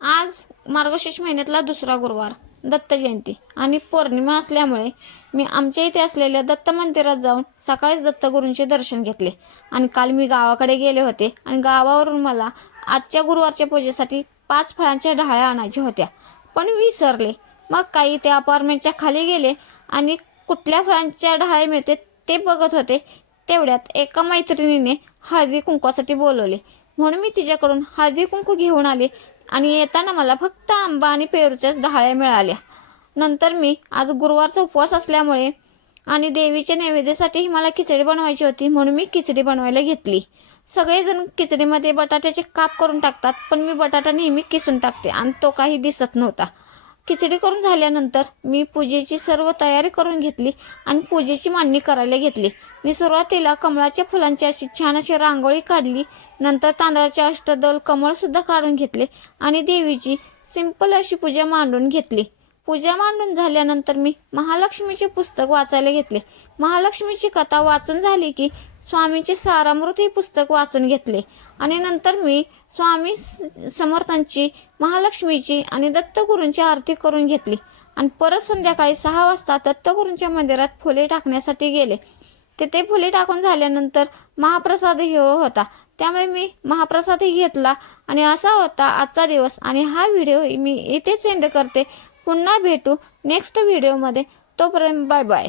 आज मार्गशीर्ष महिन्यातला दुसरा गुरुवार, दत्त जयंती आणि पौर्णिमा असल्यामुळे मी आमच्या इथे असलेल्या दत्त मंदिरात जाऊन सकाळीच दत्तगुरूंचे दर्शन घेतले. आणि काल मी गावाकडे गेले होते आणि गावावरून मला आजच्या गुरुवारच्या पूजेसाठी 5 फळांच्या ढाळ्या आणायच्या होत्या, पण विसरले. मग काही ते अपार्टमेंटच्या खाली गेले आणि कुठल्या फळांच्या ढाळे मिळते ते बघत होते. तेवढ्यात एका मैत्रिणीने हळदी कुंकवासाठी बोलवले, म्हणून मी तिच्याकडून हळदी कुंकू घेऊन आले आणि येताना मला फक्त आंबा आणि पेरूच्याच ढाळ्या मिळाल्या. नंतर मी आज गुरुवारचा उपवास असल्यामुळे आणि देवीच्या नैवेद्यासाठीही मला खिचडी बनवायची होती, म्हणून मी खिचडी बनवायला घेतली. सगळेजण खिचडीमध्ये बटाट्याचे काप करून टाकतात, पण मी बटाटा नेहमी किसून टाकते आणि तो काही दिसत नव्हता. खिचडी करून झाल्यानंतर मी पूजेची सर्व तयारी करून घेतली आणि पूजेची मांडणी करायला घेतली. मी सुरुवातीला कमळाच्या फुलांची अशी छान अशी रांगोळी काढली. नंतर तांदळाचे अष्टदल कमळसुद्धा काढून घेतले आणि देवीची सिंपल अशी पूजा मांडून घेतली. पूजा मांडून झाल्यानंतर मी महालक्ष्मीचे पुस्तक वाचायला घेतले. महालक्ष्मीची कथा वाचून झाली की स्वामींचे सारामृत हे पुस्तक वाचून घेतले आणि नंतर मी स्वामी समर्थांची, महालक्ष्मीची आणि दत्तगुरूंची आरती करून घेतली आणि परत संध्याकाळी 6 वाजता दत्तगुरूंच्या मंदिरात फुले टाकण्यासाठी गेले. तिथे फुले टाकून झाल्यानंतर महाप्रसादही होता, त्यामुळे मी महाप्रसादही घेतला आणि असा होता आजचा दिवस. आणि हा व्हिडिओ मी इथेच एंड करते. पुन्हा भेटू नेक्स्ट व्हिडिओमध्ये. तोपर्यंत बाय बाय.